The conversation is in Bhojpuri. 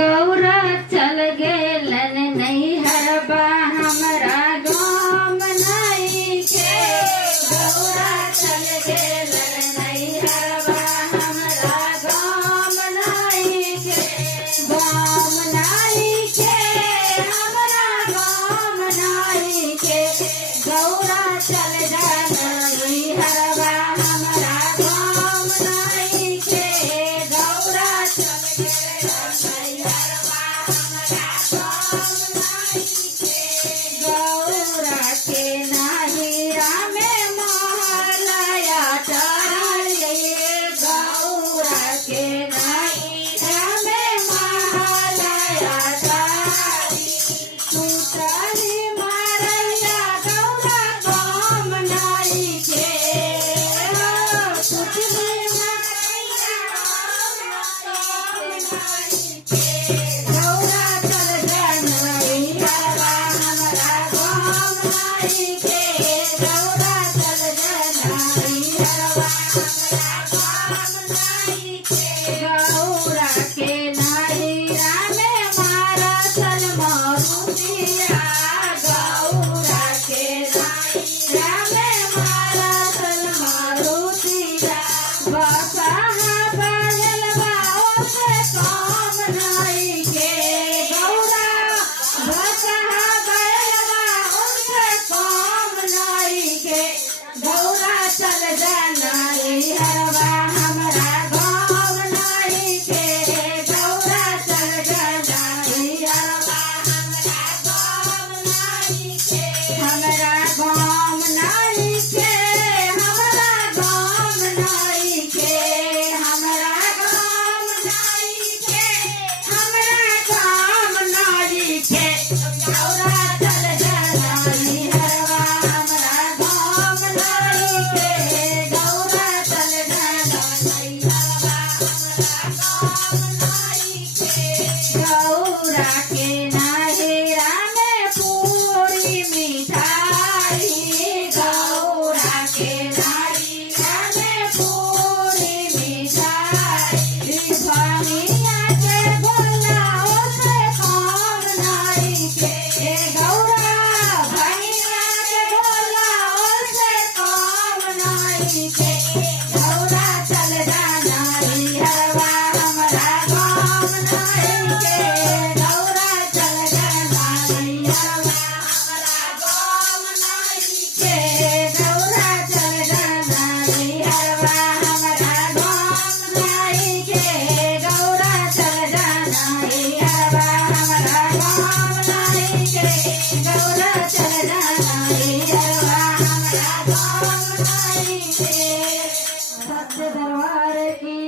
गौरा चल गेलन नैहरबा हमरा गाम नइखे। गौरा चल गेलन नैहरबा हमरा गाम नइखे। गाम नइखे हमरा गाम नइखे। गौरा चल जान नैहरबा हमरा गाम नइखे। गौरा चल गेलन गौरा के नाहिरा में महलया चढ़े। गौरा के नाहिरा में महलया चढ़े। सुतरी मारैया गौरा गाम नइखे। सुतरी मारैया गौरा चल जान नैहरबा हमरा गाम नइखे। गौरा चल जान नैहरबा हमरा गाम नइखे। गौरा के नाहिरा में मारसल मरुतिया। गौरा के नाहिरा में मारसल मरुतिया। बसहा बजलबा ओसे काम नइखे। गौरा बसहा बजलबा ओसे काम नइखे। गौरा चल जान नैहरबा हमरा गाम नइखे। गौरा चल जान नैहरबा हमरा गाम नइखे। हमरा गाम नइखे। हमरा गाम नइखे। हमरा गाम नइखे। हमरा गाम नइखे। गौरा चल जान नैहरबा हमरा गाम नइखे। गौरा चल जान नैहरबा हमरा गाम नइखे। गौरा के नाहिरा में पूरी मिठाई। गौरा के नाहिरा में पूरी मिठाई। भनिया के बोला ओसे काम नइखे। गौरा भनिया के बोला ओसे काम नइखे। गौरा चल जान नैहरबा हमरा गाम नइखे। गौरा चल जान नैहरबा हमरा गाम नइखे। गौरा चल जान नैहरबा हमरा गाम नइखे। गौरा चल जान नैहरबा हमरा गाम नइखे। गौरा चल जान नैहरबा हमरा गाम नइखे। सत्य दरबार की